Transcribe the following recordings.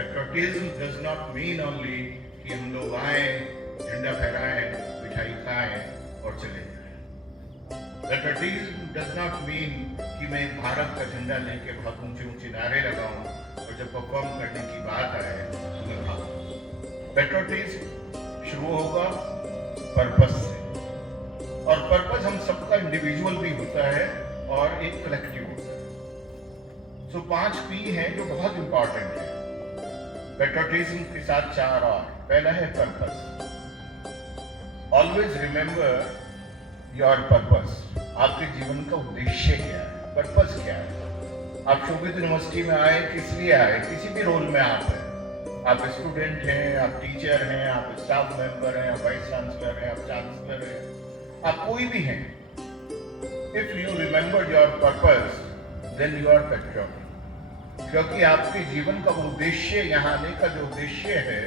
Patriotism does not mean only कि हम लोग आए, झंडा फहराएं, मिठाई खाएं और चले जाएं। पेट्रियोटिज्म डज नॉट मीन कि मैं भारत का झंडा लेके बहुत ऊंचे ऊंचे नारे लगाऊं और जब परफॉर्म करने की बात आए तो मैं भागूं। पेट्रियोटिज्म शुरू होगा पर्पस से, और पर्पस हम सबका इंडिविजुअल भी होता है और एक कलेक्टिव होता है। सो 5 P हैं जो बहुत इंपॉर्टेंट है पेट्रियोटिज्म के साथ। 4 और। पहला है purpose. Always remember your purpose. आपके जीवन का उद्देश्य क्या है, पर्पस क्या है। आप शोभित यूनिवर्सिटी में आए किस लिए आए, किसी भी रोल में आप हैं, आप स्टूडेंट हैं, आप टीचर हैं, आप स्टाफ मेंबर हैं, आप वाइस चांसलर हैं, आप चांसलर हैं, आप कोई भी हैं। If you remember your purpose then you are patriotic, क्योंकि आपके जीवन का उद्देश्य, यहाँ आने का जो उद्देश्य है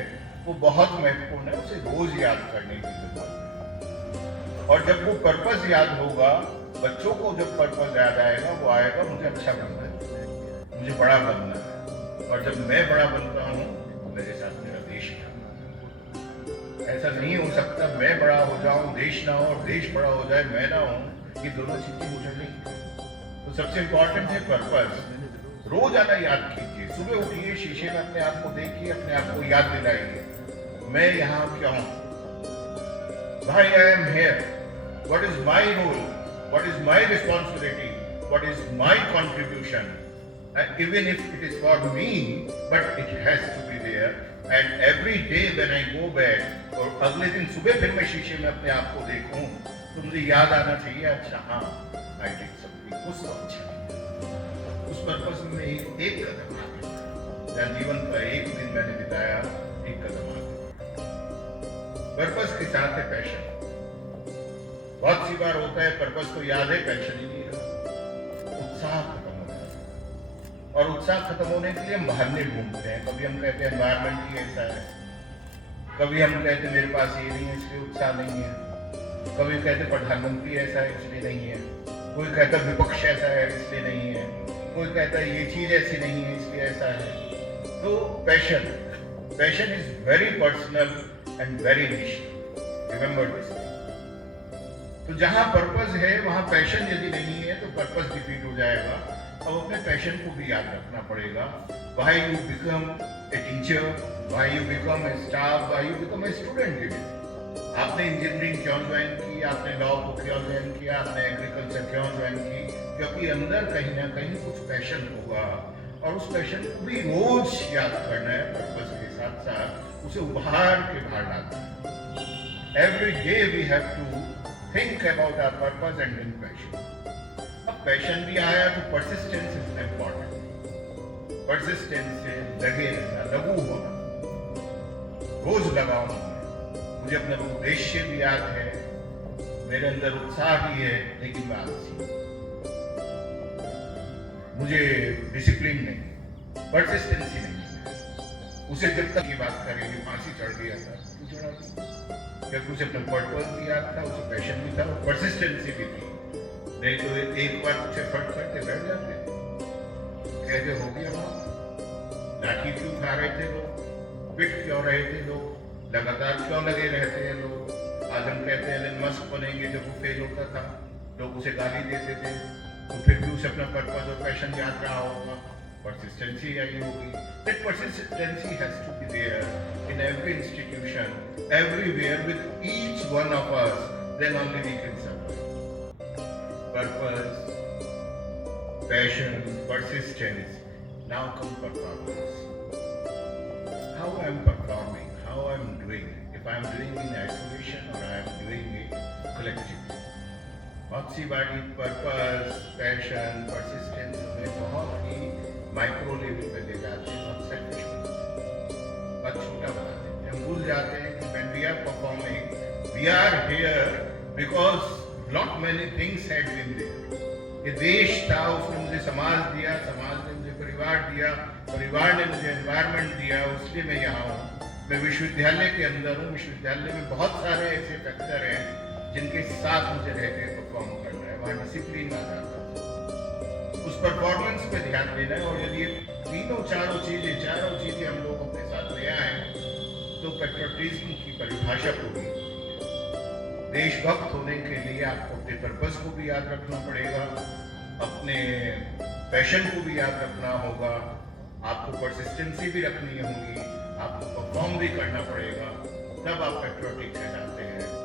वो बहुत महत्वपूर्ण है, उसे रोज याद करने की जरूरत है। और जब वो पर्पस याद होगा, बच्चों को जब पर्पस याद आएगा, वो आएगा मुझे अच्छा बनना है, मुझे बड़ा बनना है, और जब मैं बड़ा बनता हूँ तो मेरे साथ मेरा देश है। ऐसा नहीं हो सकता मैं बड़ा हो जाऊं, देश ना हो, और देश बड़ा हो जाए मैं ना हूं, ये दोनों चीजें मुझे नहीं। तो सबसे इंपॉर्टेंट है पर्पस। रोज आना याद कीजिए, सुबह उठिए, शीशे में अपने आप को देखिए, अपने आप को याद दिलाइए, मैं यहाँ क्यों हूँ, why I am here, what is my role, what is my responsibility, what is my contribution, and even if it is for me, but it has to be there, and every day when I go back, और अगले दिन सुबह फिर मैं शीशे में अपने आप को देखूं तो मुझे याद आना चाहिए, अच्छा हाँ I did something, कुछ तो अच्छा किया। उस पर्पस में एक कदम आगे, या जीवन का एक दिन मैंने बिताया, एक कदम आगे। पर्पस के साथ है पैशन। बहुत सी बार होता है पर्पस तो याद है, पैशन ही नहीं रहा, उत्साह खत्म होता है, और उत्साह खत्म होने के लिए हम बहाने ढूंढते हैं। कभी हम कहते हैं एनवायरमेंट ही ऐसा है, कभी हम कहते हैं मेरे पास ये नहीं है इसलिए उत्साह नहीं है, कभी कहते प्रधानमंत्री ऐसा है इसलिए नहीं है, कोई कहता विपक्ष ऐसा है इसलिए नहीं है, कोई कहता है ये चीज ऐसी नहीं है इसलिए ऐसा है। तो passion is very personal and very निश, रिमेंबर दिस। तो जहां पर्पस है वहां पैशन यदि नहीं है तो पर्पस डिफीट हो जाएगा। अब अपने पैशन को भी याद रखना पड़ेगा। Why you become a teacher, why you become A staff, why you become a student even. आपने इंजीनियरिंग क्यों ज्वाइन की, आपने लॉ को क्यों ज्वाइन किया, आपने एग्रीकल्चर क्यों ज्वाइन की, क्योंकि अंदर कहीं ना कहीं कुछ पैशन होगा, और उस पैशन को भी रोज याद करना है, पर्पस के साथ साथ उसे उभार के बाहर लाना है। Every day we have to think about our purpose and in passion. अब पैशन भी आया तो परसिस्टेंस इज इम्पोर्टेंट। परसिस्टेंस से लगे रहना, लगू होना, रोज लगाऊं। मुझे अपना उद्देश्य भी याद है, मेरे अंदर उत्साह भी है, लेकिन मैं आलसी, मुझे डिसिप्लिन नहीं, परसिस्टेंसी नहीं। उसे जब तक की बात करेंगे, फांसी चढ़ गया था, क्योंकि उसे अपना पर्पस भी याद था, उसे पैशन भी था, परसिस्टेंसी भी थी। नहीं तो एक बार उसे फट करके बैठ जाते, कहते हो गया वहां, लाठी क्यों खा रहे थे लोग, पिट क्यों रहे थे लोग, लगातार क्यों लगे रहते हैं लोग। आज हम कहते हैं एलन मस्क बनेंगे, जब वो फेल होता था लोग उसे गाली देते थे, तो फिर भी उसे अपना पर्पस और पैशन याद रहा होगा, परसिस्टेंसी आई होगी। That persistency has to be there in every institution, everywhere, with each one of us, then only we can survive. Purpose, passion, persistence. Now come performance. How I am performing, how I am doing, if I am doing in isolation or I am doing it collectively. बहुत सी बारी purpose, passion, persistence हमें बहुत ही micro level पे ले जाते हैं, बहुत selfish बनाते हैं, बहुत छोटा बना देते हैं। हम भूल जाते हैं कि when we are performing, we are here because not many things had been there. ये देश था, उसने मुझे समाज दिया, समाज ने मुझे परिवार दिया, परिवार ने मुझे एनवायरनमेंट दिया, इसलिए मैं यहाँ हूँ। मैं विश्वविद्यालय के अंदर हूँ, विश्वविद्यालय में बहुत सारे ऐसे फैक्टर हैं जिनके साथ मुझे रह के परफॉर्म करना है, वहाँ डिसिप्लिन आ जाता है। उस परफॉर्मेंस पे ध्यान देना है। और यदि ये चारों चीजें हम लोग अपने साथ ले आए तो पेट्रियटिज्म की परिभाषा पूरी। देशभक्त होने के लिए आपको अपने पर्पस को भी याद रखना पड़ेगा, अपने पैशन को भी याद रखना होगा, आपको परसिस्टेंसी भी रखनी होगी, आपको परफॉर्म भी करना पड़ेगा, तब आप पेट्रियोटिक कहलाते हैं।